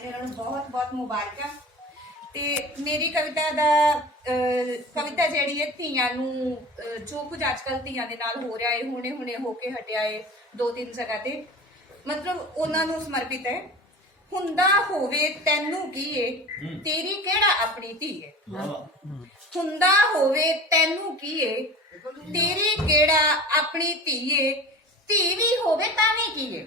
ਨੇ ਇਹਨਾਂ ਨੂੰ ਬਹੁਤ ਬਹੁਤ ਮੁਬਾਰਕਾਂ ਤੇ ਮੇਰੀ ਕਵਿਤਾ ਦਾ ਕਵਿਤਾ ਜਿਹੜੀ ਹੈ ਧੀਆਂ ਨੂੰ ਜੋ ਕੁਝ ਅੱਜਕੱਲ ਧੀਆਂ ਦੇ ਨਾਲ ਹੋ ਰਿਹਾ ਹੈ ਹੁਣੇ ਹੁਣੇ ਹੋ ਕੇ ਹਟਿਆ ਹੈ ਦੋ ਤਿੰਨ ਜਗ੍ਹਾ ਤੇ ਮਤਲਬ ਉਹਨਾਂ ਨੂੰ ਸਮਰਪਿਤ ਹੈ। ਹੁੰਦਾ ਹੋਵੇ ਤੈਨੂੰ ਕੀ ਏ ਤੇਰੀ ਕਿਹੜਾ ਆਪਣੀ ਧੀ ਏ? ਹੁੰਦਾ ਹੋਵੇ ਤੈਨੂੰ ਕੀ ਏ ਤੇਰੀ ਕਿਹੜਾ ਆਪਣੀ ਧੀ ਏ ਧੀ ਵੀ ਹੋਵੇ ਤਾਂ ਵੀ ਕੀ ਏ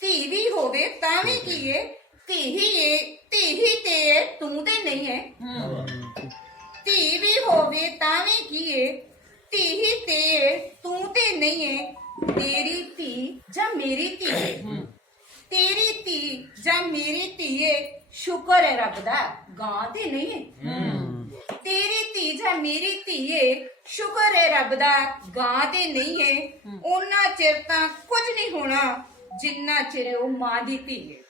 ਧੀ ਵੀ ਹੋਵੇ ਤਾਂ ਵੀ ਕੀ ਏ ਧੀ ਹੀ ਏ ਧੀ ਹੀ ਤੇ ਏ, ਤੂੰ ਤੇ ਨਹੀਂ ਏ ਧੀ ਵੀ ਹੋਵੇ ਤਾਂ ਵੀ ਕੀ ਏ ਧੀ ਹੀ ਤੇ ਏ, ਤੂੰ ਤੇ ਨਹੀਂ ਏ ਤੇਰੀ ਧੀ ਜਾਂ ਮੇਰੀ ਧੀ ਏ ਤੇਰੀ ਧੀ ਜਾਂ ਮੇਰੀ ਧੀ ਏ ਸ਼ੁਕਰ ਹੈ ਰੱਬ ਦਾ ਗਾਂ ਤੇ ਨਹੀਂ ਏ ਤੇਰੀ ਧੀ ਜਾਂ ਮੇਰੀ ਧੀ ਏ ਸ਼ੁਕਰ ਹੈ ਰੱਬ ਦਾ ਗਾਂ ਤੇ ਨਹੀਂ ਏ ਉਹਨਾਂ ਚਿਰ ਤਾਂ ਕੁਝ ਨਹੀਂ ਹੋਣਾ ਜਿੰਨਾ ਚਿਰ ਉਹ ਮਾਂ ਦੀ ਧੀ ਏ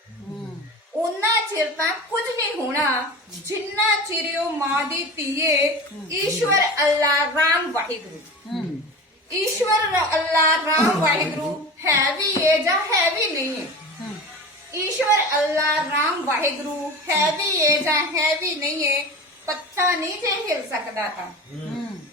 ਉਹਨਾਂ ਚਿਰ ਤਾਂ ਕੁਝ ਨਹੀਂ ਹੋਣਾ ਜਿੰਨਾ ਚਿਰ ਉਹ ਮਾਂ ਦੀ ਧੀ ਏ ਈਸ਼ਵਰ ਅੱਲਾ ਰਾਮ ਵਾਹਿਗੁਰੂ ਈਸ਼ਵਰ ਰ- ਅੱਲਾ ਰਾਮ ਵਾਹਿਗੁਰੂ ਹੈ ਵੀ ਏ ਜਾਂ ਹੈ ਵੀ ਨਹੀਂ ਏ ਈਸ਼ਵਰ ਅੱਲਾ ਰਾਮ ਵਾਹਿਗੁਰੂ ਹੈ ਵੀ ਏ ਜਾਂ ਹੈ ਵੀ ਨਹੀਂ ਏ ਪੱਤਾ ਨਹੀਂ ਜੇ ਹਿਲ ਸਕਦਾ ਤਾਂ।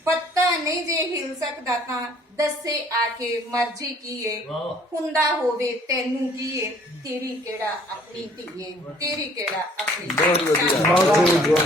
ਪੱਤਾ ਨਹੀਂ ਜੇ ਹਿਲ ਸਕਦਾ ਤਾਂ ਦੱਸੇ ਆ ਕੇ ਮਰਜ਼ੀ ਕੀ ਏ ਹੁੰਦਾ ਹੋਵੇ ਤੈਨੂੰ ਕੀ ਏ ਤੇਰੀ ਕਿਹੜਾ ਆਪਣੀ ਧੀ ਏ ਤੇਰੀ ਕਿਹੜਾ ਆਪਣੀ ਬਹੁਤ ਵਧੀਆ।